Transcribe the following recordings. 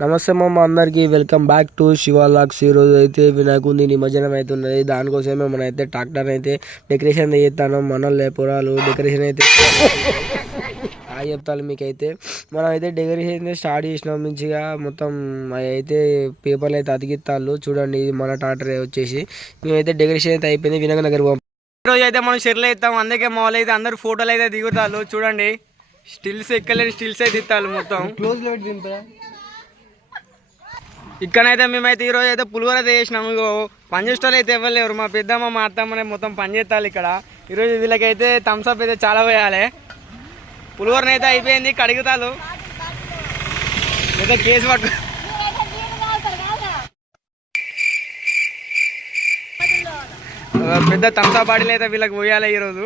నమస్తే మమ్మ అందరికీ వెల్కమ్ బ్యాక్ టు శివాలాక్స్ ఈరోజు రోజు అయితే వినాయకుని నిమజ్జనం అవుతున్నది. దానికోసమే మనం అయితే ట్రాక్టర్ అయితే డెకరేషన్ చేస్తాను. మన లేపురాలు డెకరేషన్ అయితే ఆ చెప్తాను మీకైతే. మనం అయితే డెకరేషన్ స్టార్ట్ చేసినాం. మంచిగా మొత్తం అవి అయితే పేపర్లు అయితే అతికిస్తాను చూడండి ఇది మన ట్రాక్టర్ వచ్చేసి. మేమైతే డెకరేషన్ అయితే అయిపోయింది. వినాయక దగ్గర రోజు అయితే మనం షెర్లు అవుతాం అందుకే మామూలు అయితే అందరు ఫోటోలు అయితే దిగుతారు చూడండి. స్టిల్స్ ఎక్కలేని స్టిల్స్ అయితే ఇస్తాను మొత్తం. క్లోజ్ లైట్ దింపరా. ఇక్కడైతే మేమైతే ఈరోజు అయితే పులిహోర అయితే చేసినాము ఇగో పని అయితే ఇవ్వలేరు మా పెద్దమ్మ మా అత్తమ్మనే మొత్తం పనిచేస్తాలి ఇక్కడ. ఈరోజు వీళ్ళకైతే థమ్స్అప్ అయితే చాలా పోయాలి. పులిహోరని అయితే అయిపోయింది. కడుగుతాలు అయితే కేసు పట్టు పెద్ద థమ్స్అప్ బాడీలు అయితే వీళ్ళకి పోయాలి ఈరోజు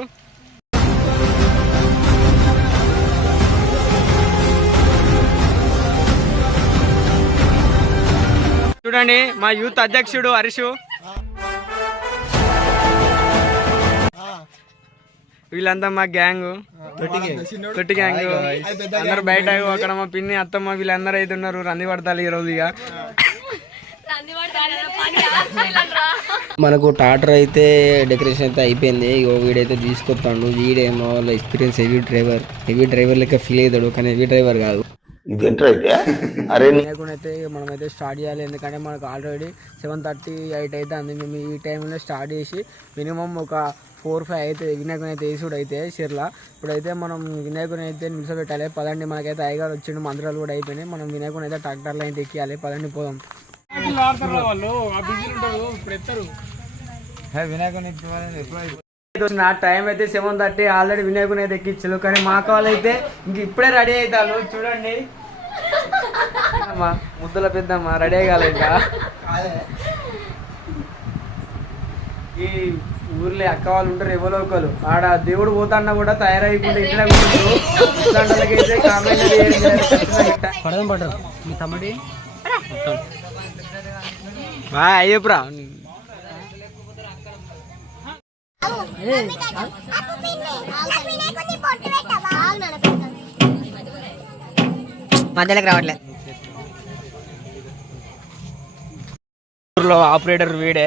చూడండి మా యూత్ అధ్యక్షుడు హరీషు. వీళ్ళంతా మా గ్యాంగ్. తొట్టి గ్యాంగ్. అందరు బయట అక్కడ మా పిన్ని అత్తమ్మ వీళ్ళందరూ అయితే ఉన్నారు. రంది పడతారు ఈ రోజు ఇక. మనకు టాటర్ అయితే డెకరేషన్ అయితే అయిపోయింది. ఇగో వీడైతే తీసుకొస్తాడు. వీడేమో వాళ్ళ experience heavy driver heavy driver లెక్క ఫీల్ అవుతాడు. కానీ హెవీ డ్రైవర్ కాదు. ఇదేంటైతే అరే వినాయకుని అయితే మనమైతే స్టార్ట్ చేయాలి. ఎందుకంటే మనకు ఆల్రెడీ సెవెన్ థర్టీ ఎయిట్ అయితే అంది. మేము ఈ టైంలో స్టార్ట్ చేసి మినిమం ఒక ఫోర్ ఫైవ్ అయితే వినాయకుని అయితే వేసుడు అయితే షిర్లా ఇప్పుడైతే మనం వినాయకుని అయితే నిలిచోబెట్టాలి పదండి మనకైతే అయ్యగారు వచ్చిండు మంత్రాలు కూడా అయిపోయినాయి. మనం వినాయకుని అయితే ట్రాక్టర్లో అయితే ఎక్కియాలి. పదండి పోదాం. నా టైం అయితే సెవెన్ థర్టీ ఆల్రెడీ వినాయకుని అయితే ఎక్కించారు. కానీ మా కాల్ అయితే ఇంక ఇప్పుడే రెడీ అవుతారు. చూడండి. అమ్మా, ముద్దల పెద్దమ్మ రెడీ కాలే ఇంకా. ఈ ఊర్లో అక్క వాళ్ళు ఉంటారు ఎవరో ఒకరు. ఆడ దేవుడు పోతాన్నా కూడా తయారైకుండా ఇంట్లో కూర్చుంటారు కామెంట్ పడదాం మధ్యలోకి రావట్లేదు. ఊర్లో ఆపరేటర్ వీడే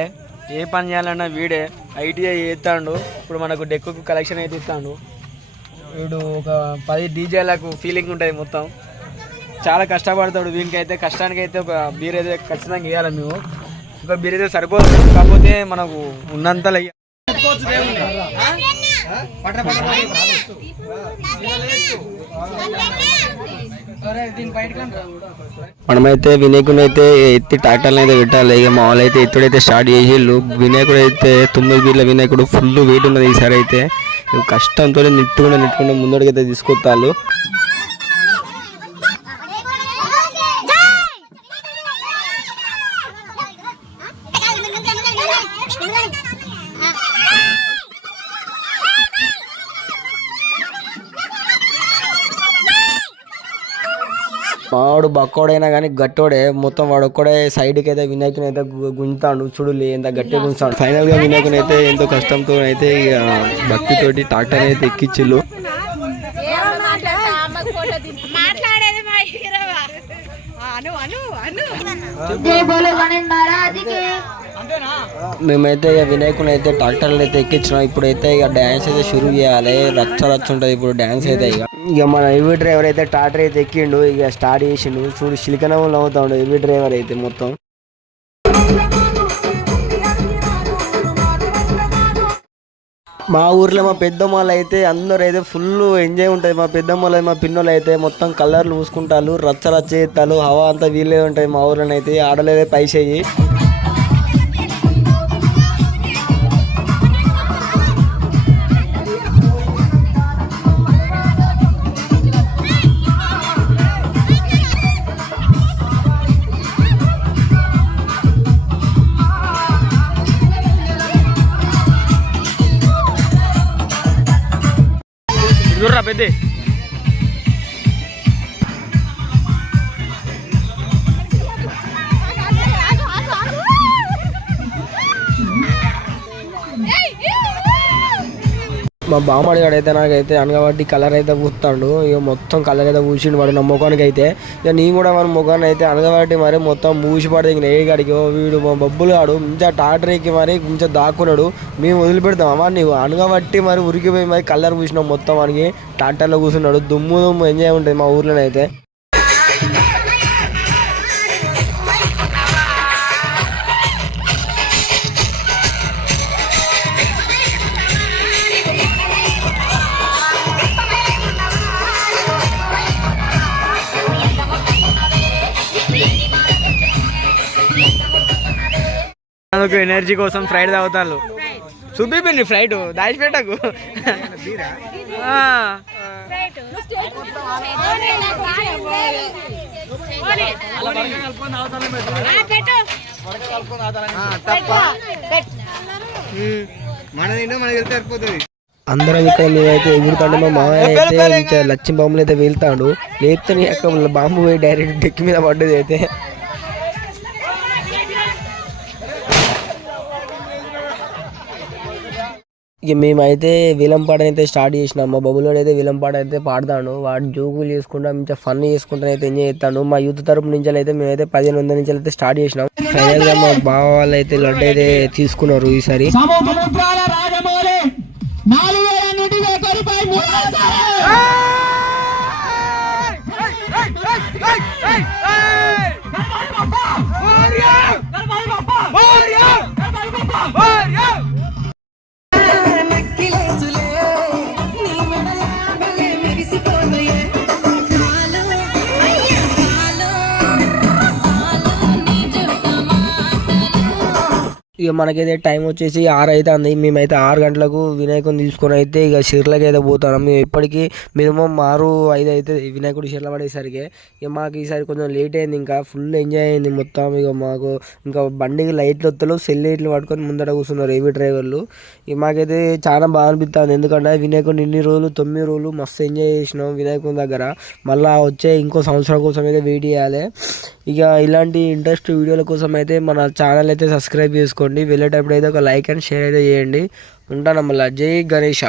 ఏ పని చేయాలన్నా వీడే ఐటీఐ చేస్తాడు ఇప్పుడు మనకు డెక్కుకు కలెక్షన్ అయితే ఇస్తాడు. వీడు ఒక పది డీజేలకు ఫీలింగ్ ఉంటుంది మొత్తం. చాలా కష్టపడతాడు వీనికైతే అయితే కష్టానికి అయితే ఒక బీర్ అయితే ఖచ్చితంగా ఇవ్వాలి మేము. ఒక బీర్ అయితే సరిపోతుంది కాకపోతే మనకు ఉన్నంతలో ఇయ్య- మనమైతే వినాయకుని అయితే ఎత్తి ట్రాక్టర్లు అయితే పెట్టాలి. ఇక మా వాళ్ళు అయితే ఎత్తుడైతే స్టార్ట్ చేసిళ్ళు. వినాయకుడు అయితే తొమ్మిది బీర్ల వినాయకుడు ఫుల్ వెయిట్ ఉన్నది ఈసారి అయితే. కష్టంతో నిట్టుకుంటే ముందడికి అయితే మావాడు బక్కోడైనా కానీ గట్టోడే మొత్తం వాడు ఒక్కడే సైడ్కి అయితే వినాయకుని అయితే గు- గుంజుతాడు. చూడు లే, ఎంత గట్టిగా గుంజుతాడు. ఫైనల్గా వినాయకుని అయితే ఎంతో కష్టంతో అయితే భక్తితోటి ట్రాక్టర్ అయితే ఎక్కిచ్చిళ్ళు. మాట్లాడేది మేమైతే ఇక వినాయకుని అయితే ట్రాక్టర్లు అయితే ఎక్కించినాం. ఇప్పుడైతే ఇక డ్యాన్స్ అయితే షురూ చేయాలి. రచ్చ రచ్చ ఉంటుంది ఇప్పుడు డ్యాన్స్ అయితే ఇక. ఇక మన హెవీ డ్రైవర్ అయితే ట్రాక్టర్ అయితే ఎక్కిండు. ఇక స్టార్ట్ చేసిండు. చూడు శిలికనములు అవుతాడు హెవీ డ్రైవర్ అయితే మొత్తం. మా ఊర్లో మా పెద్దమ్మలు అయితే అందరూ అయితే ఫుల్ ఎంజాయ్ ఉంటుంది. మా పెద్దమ్మలు మా పిన్నోళ్ళు అయితే మొత్తం కలర్లు పూసుకుంటారు. రచ్చ రచ్చ చేస్తారు. హవా అంతా వీళ్ళే ఉంటాయి మా ఊర్లో అయితే ఆడలేదే పైసేయి చూడరా పెద్ద మా బామ్మడి అయితే నాకైతే అనగబట్టి కలర్ అయితే పూస్తాడు ఇక మొత్తం కలర్ అయితే పూసిండు వాడు నా ముఖానికి అయితే ఇక నేను కూడా మన ముఖాన్ని అయితే అనగబట్టి మరి మొత్తం పూసి పడితే ఇంక ఏ కాడికి వీడు మా బబ్బులు ఆడు ఇంకా టాటరీకి మరి కొంచెం దాక్కున్నాడు. మేము వదిలిపెడతాం అమ్మా నీవు అనగబట్టి మరి ఉరికిపోయి మరి కలర్ పూసినాం మొత్తం మనకి టాటర్లో కూర్చున్నాడు. దుమ్ము దుమ్ము ఎంజాయ్ ఉంటుంది మా ఊర్లోనైతే. అందుకు ఎనర్జీ కోసం ఫ్రైడ్ తాగుతాను చూపిపోయింది ఫ్రైట్ దాచిపెట్టకు. అందరం ఇక్కడ మేమైతే ఎగురుతాండు మా మామయ్య అయితే లచ్చి బాంబులు అయితే వెళ్తాడు లేపుతాను అక్కడ బాంబు పోయి డైరెక్ట్ డెక్ మీద పడ్డది అయితే. ఇక మేమైతే విలంపాట అయితే స్టార్ట్ చేసినాం. మా బబులోడు అయితే విలంపాట అయితే పాడతాను వాడు జోకులు చేసుకుంటా మంచిగా ఫన్ చేసుకుంటాను అయితే ఎంజాయ్ చేస్తాను మా యూత్ తరపు నుంచి అయితే మేమైతే పదిహేను వందల నుంచి అయితే స్టార్ట్ చేసినాం. ఫైనల్గా మా బావ వాళ్ళు అయితే లడ్డు అయితే తీసుకున్నారు ఈసారి. ఇక మనకైతే టైం వచ్చేసి ఆరు అవుతుంది మేమైతే ఆరు గంటలకు వినాయకుని తీసుకొని అయితే ఇక షిర్లకి అయితే పోతాం మేము ఇప్పటికీ మినిమం ఆరు ఐదు అయితే వినాయకుడు షిర్ల పడేసరికి ఇక మాకు ఈసారి కొంచెం లేట్ అయింది. ఇంకా ఫుల్ ఎంజాయ్ అయింది మొత్తం. ఇక మాకు ఇంకా బండికి లైట్లు వత్తలు సెల్ లైట్లు పట్టుకొని ముందర కూర్చున్నారు ఏవి డ్రైవర్లు. ఇక మాకైతే చాలా బాగా అనిపిస్తుంది ఎందుకంటే వినాయకుడు ఇన్ని రోజులు తొమ్మిది రోజులు మస్తు ఎంజాయ్ చేసినాం వినాయకుని దగ్గర. మళ్ళీ వచ్చే ఇంకో సంవత్సరం కోసం అయితే వెయిట్ చేయాలి. ఇక ఇలాంటి ఇంట్రెస్ట్ వీడియోల కోసం అయితే మన ఛానల్ అయితే సబ్స్క్రైబ్ చేసుకోండి. వెళ్ళేటప్పుడు అయితే ఒక లైక్ అండ్ షేర్ అయితే చేయండి. ఉంటాను మళ్ళీ జై గణేష.